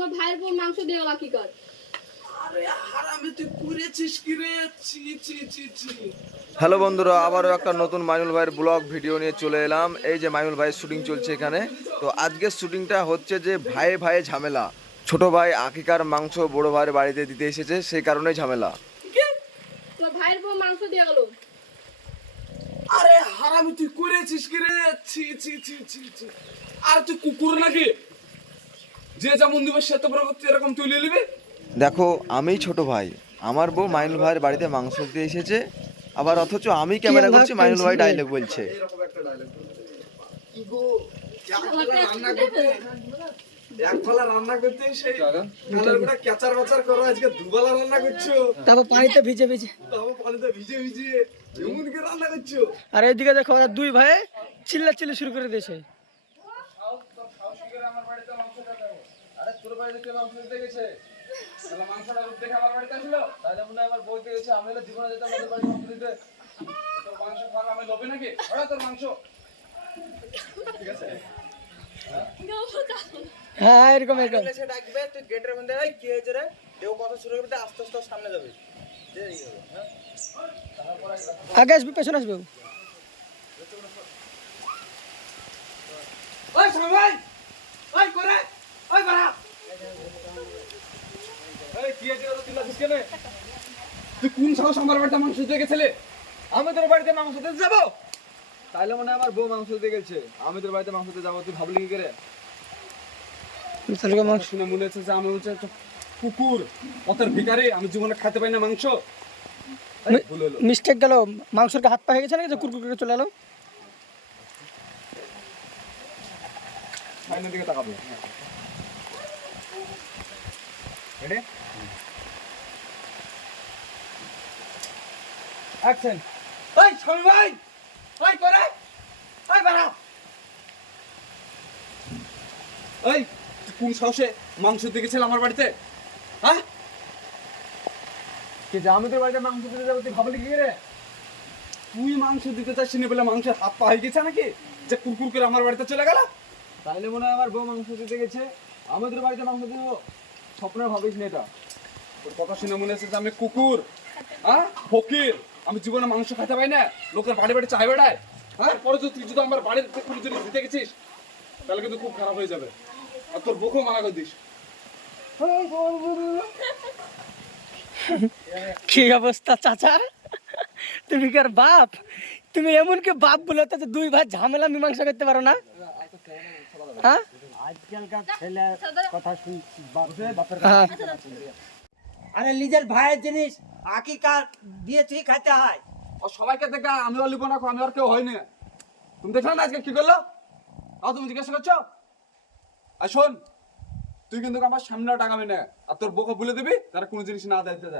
তোমার ভাইয়ের বউ মাংস দিয়ে গেল কি কর? আরে হারামি তুই করেছিস কি রে? ছি ছি ছি ছি। হ্যালো বন্ধুরা, আবারও একটা নতুন মাইনুল ভাইয়ের ব্লগ ভিডিও নিয়ে চলে এলাম। এই যে মাইনুল ভাইয়ের শুটিং চলছে এখানে। তো আজকের শুটিংটা হচ্ছে যে ভাইয়ে ভাইয়ে ঝামেলা। ছোট ভাই আকিকার মাংস বড় ভাইয়ের বাড়িতে দিতে এসেছে, সেই কারণেই ঝামেলা। তোমার ভাইয়ের বউ মাংস দিয়ে গেল। আরে হারামি তুই করেছিস কি রে? ছি ছি ছি ছি ছি। আর তুই কুকুর নাকি? যে যেমন দিবে সে তো প্রবৃত্তি এরকম তুই নিয়ে নিবি? দেখো, আমি ছোট ভাই, আমার বউ মাইনুল ভাইয়ের বাড়িতে মাংস দিতে এসেছে, আবার অথচ আমি ক্যামেরা করছি, মাইনুল ভাই ডায়লগ বলছে। এরকম একটা ডায়লগ কি গো, রান্না করতে এক ফালা রান্না করতে সেই কালের গোটা কেচার বাচার করো, আজকে দুবেলা রান্না করছো, তারপর পানিতে ভিজে ভিজে। তাও পানিতে ভিজে ভিজে এমন কি রান্না করছো? আর এইদিকে দেখো ওরা দুই ভাই চিল্লা চিল্লি শুরু করে দিয়েছে। আরে তোর বাড়িতে কে মাংস দিতে গেছে? তাহলে মাংসটা রূপ দেখে আমার বাড়িতে আসলো, তাহলে মনে হয় আমার বইতে গেছে। আমি হলে জীবনে যেতাম ওদের বাড়িতে মাংস দিতে। তোর মাংস খাওয়া আমি লোভে নাকি? ওরা তোর মাংস ঠিক আছে। হ্যাঁ এরকম এরকম। সে ডাকবে, তুই গেটের মধ্যে এই কি হয়েছে রে দেও কথা শুরু করবে, আস্তে আস্তে সামনে যাবে। আগে আসবি পেছনে আসবে। ওই সবাই ওই করে ওই বাড়া এই কি হয়েছে? তুই লাজিস কেন? তুই কোন সাহস আমার বাড়িতে মাংস দিতে গেছিলে? আমি তোর বাড়িতে মাংস দিতে যাবো? তাইলে মনে হয় আমার বউ মাংস দিতে গেছে, আমি তোর বাড়িতে মাংস দিতে যাবো, তুই ভাবলি কি করে? শুনে মনে হচ্ছে যে আমি হচ্ছে একটা কুকুর, পথের ভিখারি, আমি জীবনে খেতে পাই না মাংস। এই ভুল হলো। মিস্টেক গেল, মাংসের হাত পা হয়ে গেছে নাকি যে কুরকুর করে চলে এলো। সাইনের দিকে তাকাবে। Ready action. ওই স্বামী ভাই ওই করে ওই বাড়া ওই তুই কোন সাহসে মাংস দিতে গেছিল আমার বাড়িতে? হ্যাঁ কি যে আমি তোর বাড়িতে মাংস দিতে যাবো, তুই ভাবলি কি করে? তুই মাংস দিতে চাইছিস বলে মাংসের হাত পা হয়ে গেছে নাকি যে কুকুর করে আমার বাড়িতে চলে গেল? তাইলে মনে হয় আমার বউ মাংস দিতে গেছে, আমি তোর বাড়িতে মাংস দেবো। স্বপ্নে ভাবিস না এটা। তোর কথা শুনে মনে হচ্ছে যে আমি কুকুর, হ্যাঁ ফকির, আমি জীবনে মাংস খেতে পাই না, লোকের বাড়ি বাড়ি চাই বেড়ায়। হ্যাঁ পরে যদি তুই যদি আমার বাড়ির কোনো জিনিস দিতে গেছিস তাহলে কিন্তু খুব খারাপ হয়ে যাবে, আর তোর বউকেও মানা করে দিস। কি অবস্থা চাচার, তুমি কার বাপ? তুমি এমন কি বাপ বলে তো দুই ভাই ঝামেলা মীমাংসা করতে পারো না? হ্যাঁ আজকালকার ছেলে কথা শুনছি হ্যাঁ। আরে নিজের ভাইয়ের জিনিস আকিকা দিয়েছি খাইতে হয়। ও সবাইকে দেখে আমি অলিব না, আমি আর কেউ হয়নি। তুমি দেখলে না আজকে কি করলো? তাও তুমি জিজ্ঞাসা করছো? আর শোন, তুই কিন্তু আমার সামনে টাঙাবি না, আর তোর বউকে বলে দিবি তারা কোনো জিনিস না দিতে যায়।